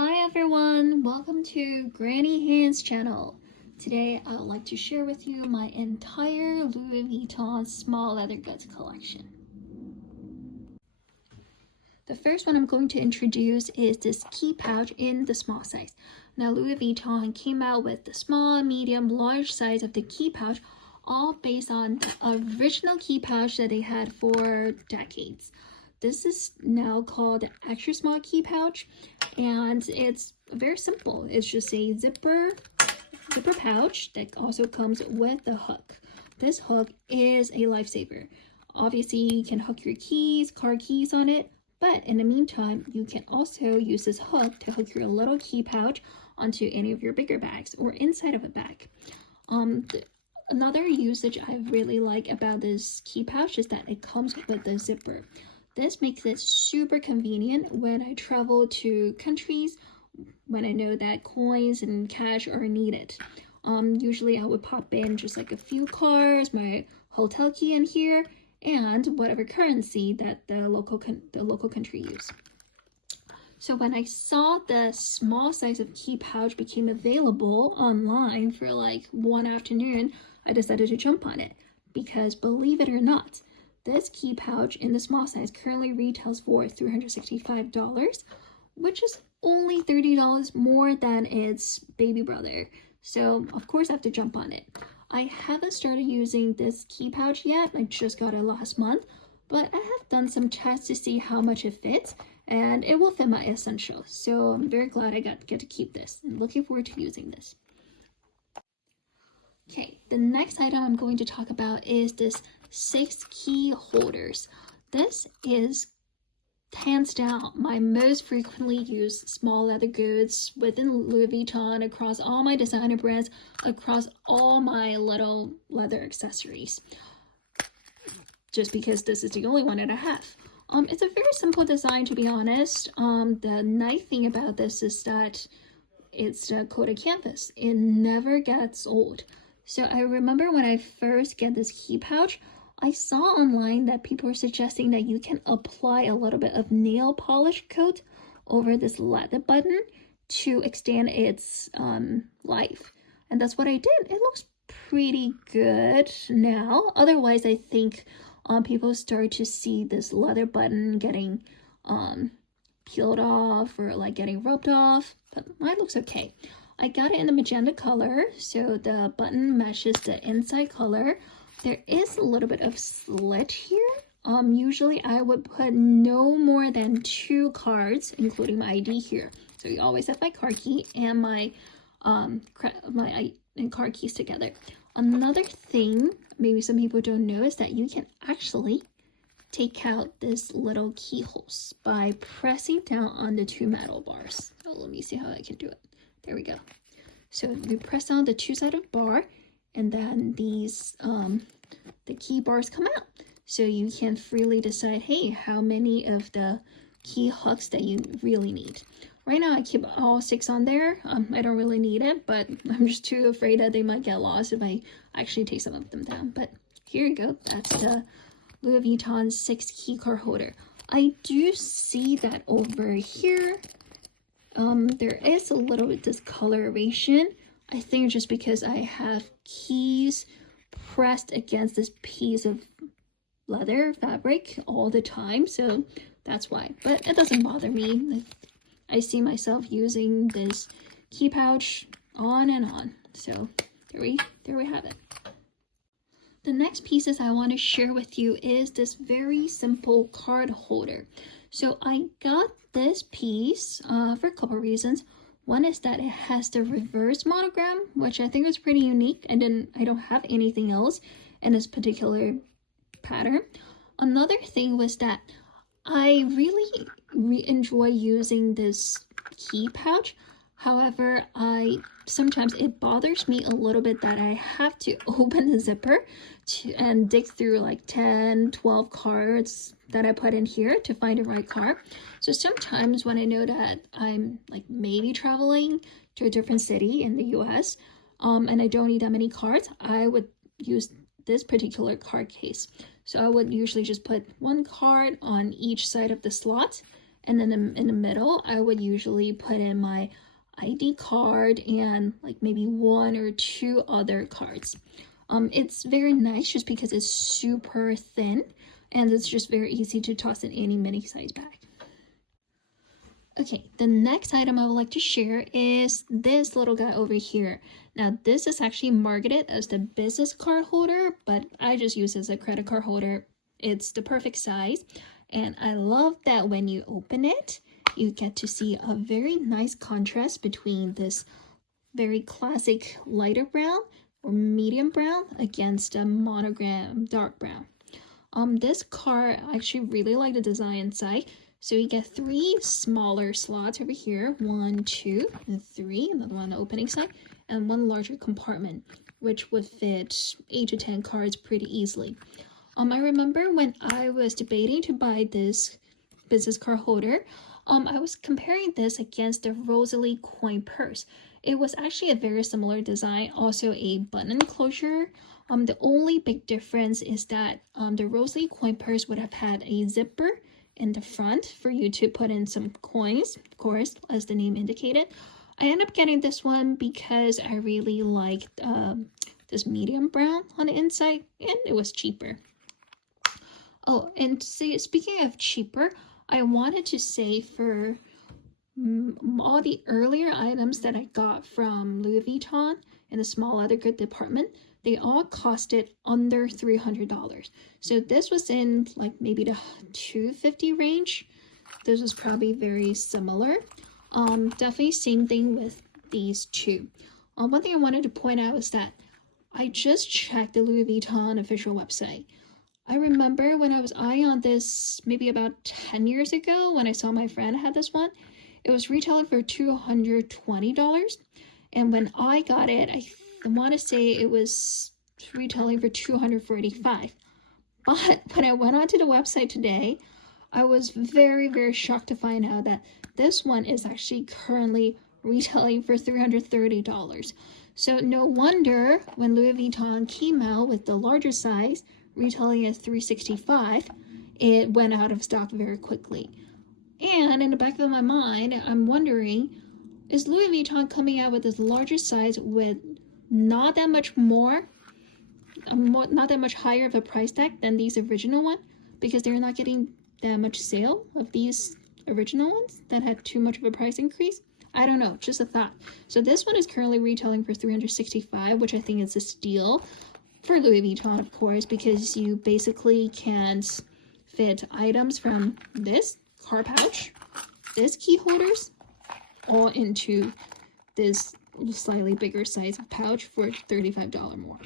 Hi everyone, welcome to Granny Hands channel. Today I would like to share with you my entire Louis Vuitton small leather goods collection. The first one I'm going to introduce is this key pouch in the small size. Now Louis Vuitton came out with the small, medium, large size of the key pouch, all based on the original key pouch that they had for decades. This is now called the extra small key pouch, and it's very simple. It's just a zipper pouch that also comes with the hook. This hook is a lifesaver. Obviously, you can hook your keys, car keys on it, but in the meantime, you can also use this hook to hook your little key pouch onto any of your bigger bags or inside of a bag. Another usage I really like about this key pouch is that it comes with a zipper. This makes it super convenient when I travel to countries when I know that coins and cash are needed. Usually I would pop in just like a few cards, my hotel key in here, and whatever currency that the local country use. So when I saw the small size of key pouch became available online for like one afternoon, I decided to jump on it because, believe it or not, this key pouch in the small size currently retails for $365, which is only $30 more than its baby brother. So of course I have to jump on it. I haven't started using this key pouch yet. I just got it last month, but I have done some tests to see how much it fits, and it will fit my essentials. So I'm very glad I get to keep this and looking forward to using this. Okay, the next item I'm going to talk about is this 6 key holders. This is hands down my most frequently used small leather goods within Louis Vuitton, across all my designer brands, across all my little leather accessories, just because this is the only one that I have. It's a very simple design, to be honest. The nice thing about this is that it's a coated canvas. It never gets old. So I remember when I first get this key pouch, I saw online that people were suggesting that you can apply a little bit of nail polish coat over this leather button to extend its life. And that's what I did. It looks pretty good now. Otherwise, I think people start to see this leather button getting peeled off or like getting rubbed off, but mine looks okay. I got it in the magenta color, so the button matches the inside color. There is a little bit of slit here. Usually I would put no more than 2 cards, including my ID here. So you always have my card key and my card keys together. Another thing maybe some people don't know is that you can actually take out this little keyholes by pressing down on the 2 metal bars. Oh, let me see how I can do it. There we go. So you press down the 2-sided bar, and then these the key bars come out. So you can freely decide, hey, how many of the key hooks that you really need. Right now I keep all 6 on there. I don't really need it, but I'm just too afraid that they might get lost if I actually take some of them down. But here you go. That's the Louis Vuitton 6 key card holder. I do see that over here there is a little bit discoloration. I think just because I have keys pressed against this piece of leather fabric all the time, so that's why. But it doesn't bother me. I see myself using this key pouch on and on. So there we have it. The next pieces I want to share with you is this very simple card holder. So I got this piece for a couple reasons. One is that it has the reverse monogram, which I think is pretty unique. I don't have anything else in this particular pattern. Another thing was that I really enjoy using this key pouch. However, sometimes it bothers me a little bit that I have to open the zipper and dig through like 10, 12 cards that I put in here to find the right card. So sometimes when I know that I'm like maybe traveling to a different city in the US, and I don't need that many cards, I would use this particular card case. So I would usually just put 1 card on each side of the slot, And then in the middle, I would usually put in my ID card and like maybe 1 or 2 other cards. It's very nice just because it's super thin and it's just very easy to toss in any mini size bag. Okay, the next item I would like to share is this little guy over here. Now this is actually marketed as the business card holder, but I just use it as a credit card holder. It's the perfect size, and I love that when you open it, you get to see a very nice contrast between this very classic lighter brown or medium brown against a monogram dark brown. This card, I actually really like the design inside. So you get 3 smaller slots over here, 1, 2, and 3, another one on the opening side, and 1 larger compartment, which would fit 8 to 10 cards pretty easily. I remember when I was debating to buy this business card holder, I was comparing this against the Rosalie coin purse. It was actually a very similar design, also a button closure. The only big difference is that the Rosalie coin purse would have had a zipper in the front for you to put in some coins, of course, as the name indicated. I ended up getting this one because I really liked this medium brown on the inside, and it was cheaper. Oh, and speaking of cheaper, I wanted to say for all the earlier items that I got from Louis Vuitton in the small leather good department, they all costed under $300. So this was in like maybe the $250 range. This was probably very similar. Definitely same thing with these two. One thing I wanted to point out is that I just checked the Louis Vuitton official website. I remember when I was eyeing on this maybe about 10 years ago when I saw my friend had this one, it was retailing for $220. And when I got it, I want to say it was retailing for $245. But when I went onto the website today, I was very, very shocked to find out that this one is actually currently retailing for $330. So no wonder when Louis Vuitton came out with the larger size, retailing at $365, it went out of stock very quickly. And in the back of my mind, I'm wondering, is Louis Vuitton coming out with this larger size with not that much not that much higher of a price tag than these original one, because they're not getting that much sale of these original ones that had too much of a price increase? I don't know, just a thought. So this one is currently retailing for $365, which I think is a steal for Louis Vuitton, of course, because you basically can fit items from this card pouch, this key holders, all into this slightly bigger size pouch for $35 more.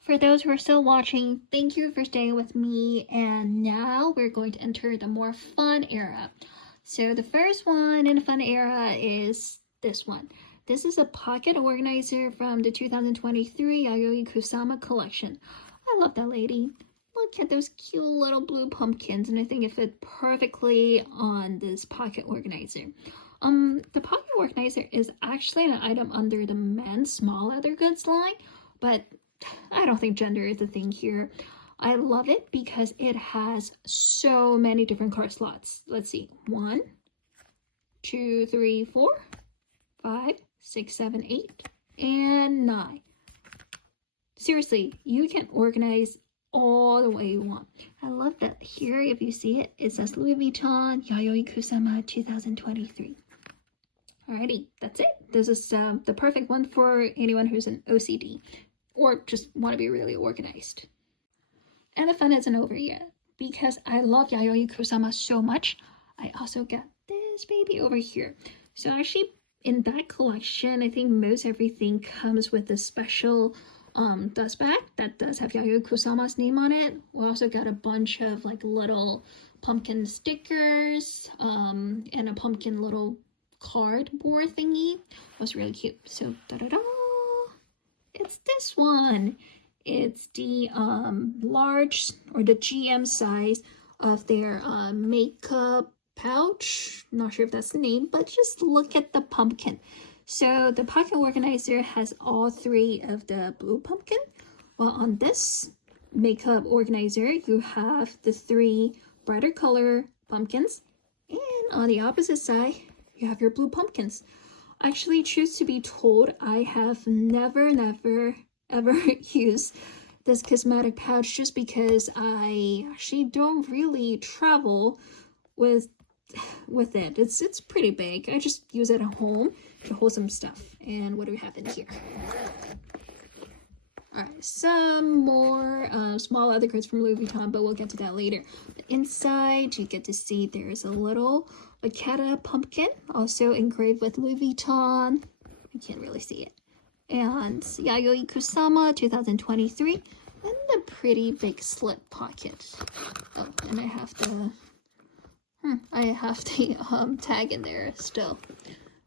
For those who are still watching, thank you for staying with me, and now we're going to enter the more fun era. So the first one in the fun era is this one. This is a pocket organizer from the 2023 Yayoi Kusama collection. I love that lady. Look at those cute little blue pumpkins, and I think it fit perfectly on this pocket organizer. The pocket organizer is actually an item under the men's small leather goods line, but I don't think gender is a thing here. I love it because it has so many different card slots. Let's see. 1, 2, 3, 4, 5, 6, 7, 8, and 9. Seriously, you can organize all the way you want. I love that here, if you see it, it says Louis Vuitton Yayoi Kusama 2023. Alrighty, that's it. This is the perfect one for anyone who's an OCD or just want to be really organized. And the fun isn't over yet, because I love Yayoi Kusama so much. I also got this baby over here. So actually, in that collection, I think most everything comes with a special dust bag that does have Yayoi Kusama's name on it. We also got a bunch of like little pumpkin stickers and a pumpkin little cardboard thingy. It was really cute. So da-da-da, it's this one. It's the large or the GM size of their makeup pouch. Not sure if that's the name, but just look at the pumpkin. So the pocket organizer has all 3 of the blue pumpkin, while on this makeup organizer you have the 3 brighter color pumpkins. And on the opposite side, you have your blue pumpkins. Actually, truth to be told, I have never ever used this cosmetic pouch just because I actually don't really travel with it. It's pretty big. I just use it at home to hold some stuff. And what do we have in here? Alright, some more small leather goods from Louis Vuitton, but we'll get to that later. But inside, you get to see there's a little Vachetta pumpkin, also engraved with Louis Vuitton. I can't really see it. And Yayoi Kusama 2023, and a pretty big slip pocket. Oh, and I have the tag in there still.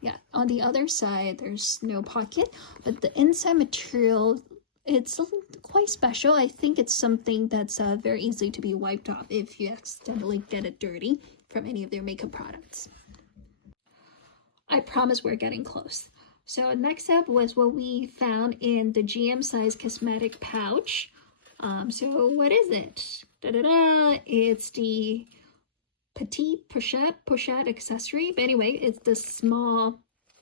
Yeah, on the other side, there's no pocket, but the inside material, it's quite special. I think it's something that's very easy to be wiped off if you accidentally get it dirty from any of their makeup products. I promise we're getting close. So next up was what we found in the GM size cosmetic pouch. So what is it? It's the petite pochette accessory. But anyway, it's the small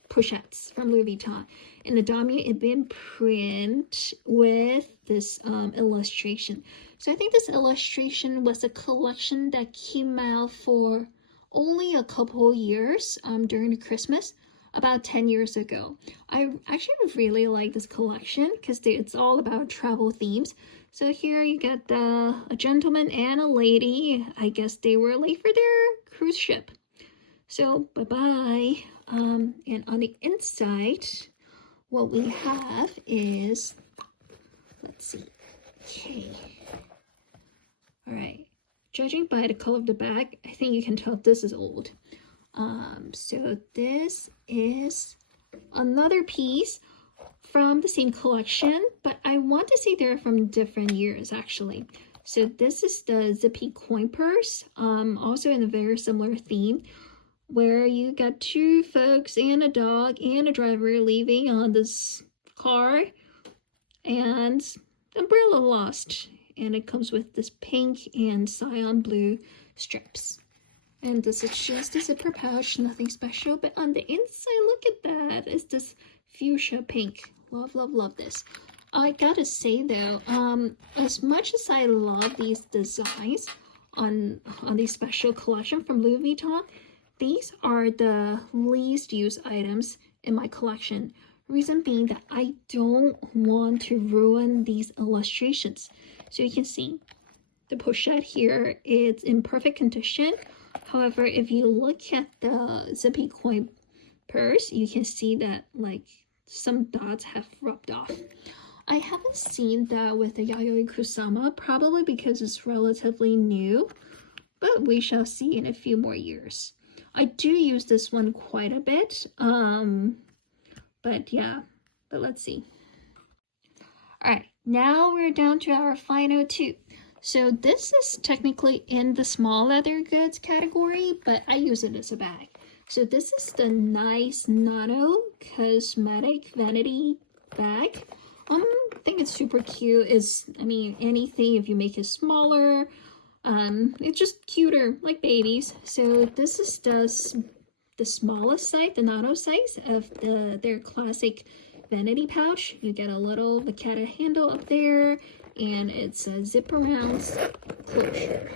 pochettes from Louis Vuitton in the damier ebene print with this illustration. So I think this illustration was a collection that came out for only a couple years during the Christmas, about 10 years ago. I actually really like this collection because it's all about travel themes. So here you got a gentleman and a lady. I guess they were late for their cruise ship. So bye-bye. And on the inside, what we have is, let's see, okay. All right, judging by the color of the bag, I think you can tell this is old. So this is another piece from the same collection, but I want to say they're from different years actually. So this is the zippy coin purse, also in a very similar theme, where you got two folks and a dog and a driver leaving on this car, and the umbrella lost, and it comes with this pink and cyan blue strips. And this is just a zipper pouch, nothing special, but on the inside, look at that, it's this fuchsia pink. Love this. I gotta say though, as much as I love these designs on these special collection from Louis Vuitton, these are the least used items in my collection. Reason being that I don't want to ruin these illustrations. So you can see the pochette here, it's in perfect condition. However, if you look at the zippy coin purse, you can see that like some dots have rubbed off. I haven't seen that with the Yayoi Kusama, probably because it's relatively new, but we shall see in a few more years. I do use this one quite a bit, but let's see. All right, now we're down to our final two. So this is technically in the small leather goods category, but I use it as a bag. So this is the nice Nano cosmetic vanity bag. I think it's super cute. Anything if you make it smaller, it's just cuter, like babies. So this is the smallest size, the Nano size of their classic vanity pouch. You get a little Vachetta handle up there, and it's a zip around closure.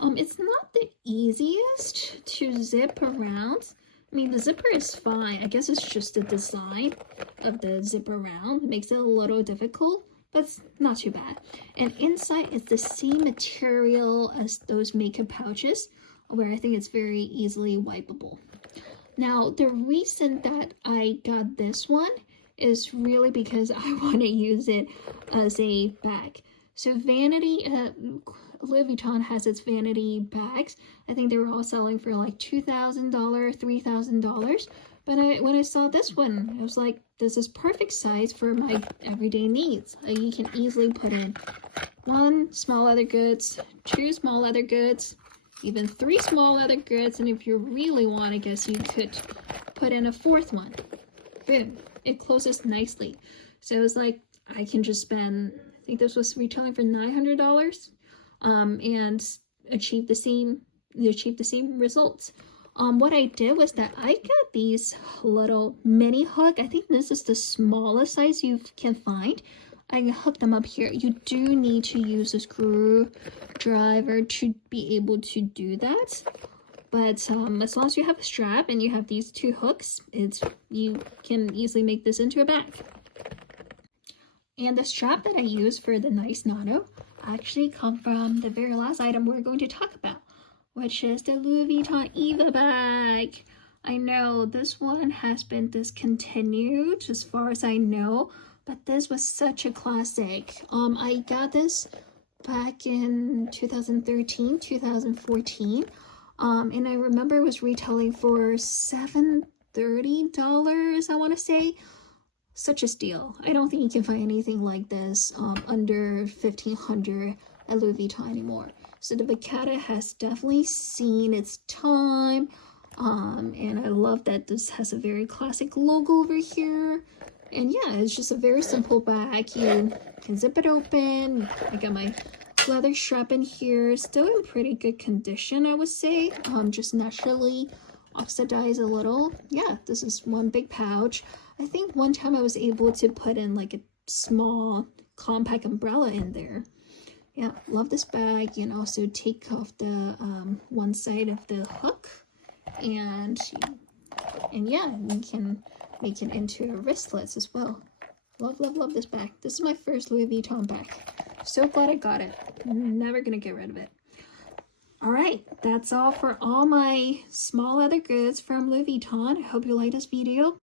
It's not the easiest to zip around. The zipper is fine. I guess it's just the design of the zip around. It makes it a little difficult, but it's not too bad. And inside is the same material as those makeup pouches, where I think it's very easily wipeable. Now, the reason that I got this one is really because I want to use it as a bag. So vanity, Louis Vuitton has its vanity bags. I think they were all selling for like $2,000, $3,000. But when I saw this one, I was like, this is perfect size for my everyday needs. You can easily put in 1 small leather goods, 2 small leather goods, even 3 small leather goods. And if you really want, I guess you could put in a 4th one. Boom, it closes nicely. So it was like, I can just spend, I think this was retailing for $900, and achieve the same you achieve the same results. What I did was that I got these little mini hook. I think this is the smallest size you can find. I hooked them up here. You do need to use a screwdriver to be able to do that. But as long as you have a strap and you have these two hooks, you can easily make this into a bag. And the strap that I use for the nice Nano actually come from the very last item we're going to talk about, which is the Louis Vuitton Eva bag. I know this one has been discontinued as far as I know, but this was such a classic. I got this back in 2013, 2014. And I remember it was retailing for $730, I want to say. Such a steal. I don't think you can find anything like this under $1,500 at Louis Vuitton anymore. So the Vacata has definitely seen its time. And I love that this has a very classic logo over here. And yeah, it's just a very simple bag. You can zip it open. I got my leather strap in here, still in pretty good condition, I would say. Just naturally oxidized a little. Yeah, this is one big pouch. I think one time I was able to put in like a small compact umbrella in there. Yeah, love this bag. You can also take off the one side of the hook, and yeah, you can make it into wristlets as well. Love, love, love this bag. This is my first Louis Vuitton bag. So glad I got it. Never gonna get rid of it. All right, that's all for all my small leather goods from Louis Vuitton. I hope you like this video.